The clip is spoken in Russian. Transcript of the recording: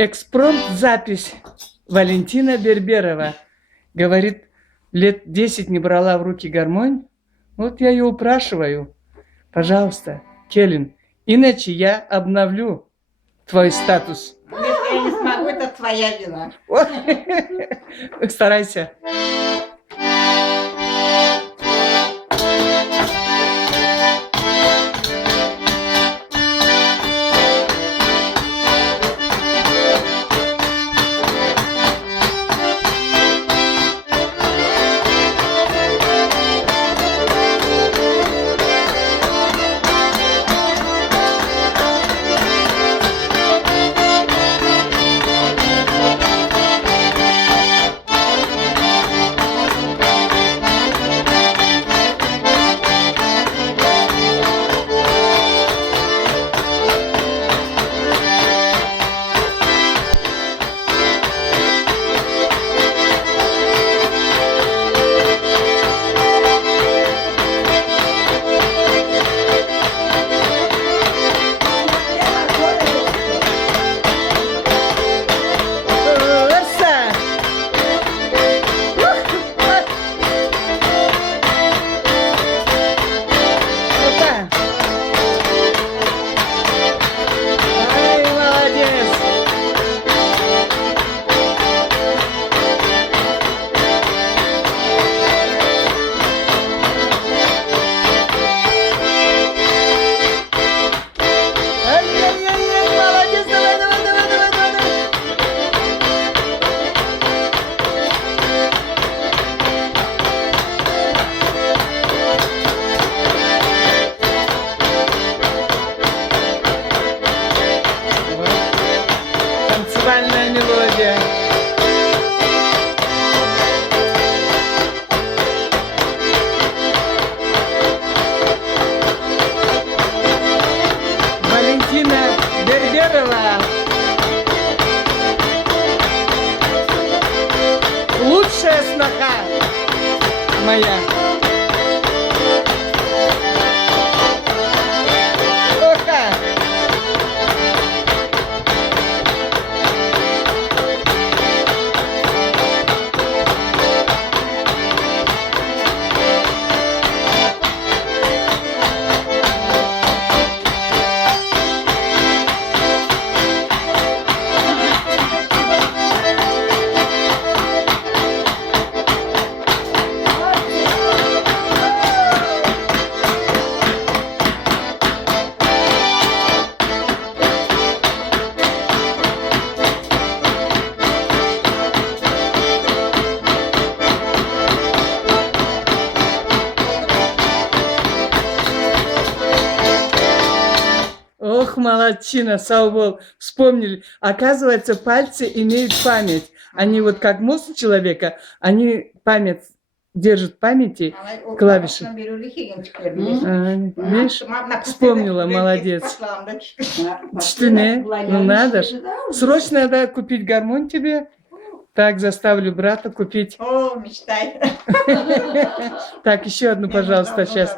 Экспромт-запись. Валентина Берберова. Говорит, лет 10 не брала в руки гармонь. Вот я ее упрашиваю. Пожалуйста, Келин, иначе я обновлю твой статус. Если я не смогу, это твоя вина. Старайся. Танцевальная мелодия. Валентина Берберова. Лучшая сноха моя. Ох, молодчина, Саубол, вспомнили. Оказывается, пальцы имеют память. Они вот как мозг человека, они память, держат памяти клавиши. Видишь, вспомнила, молодец. Что не? Ну надо ж. Срочно надо купить гармонь тебе. Так, заставлю брата купить. О, мечтай. Так, еще одну, пожалуйста, сейчас.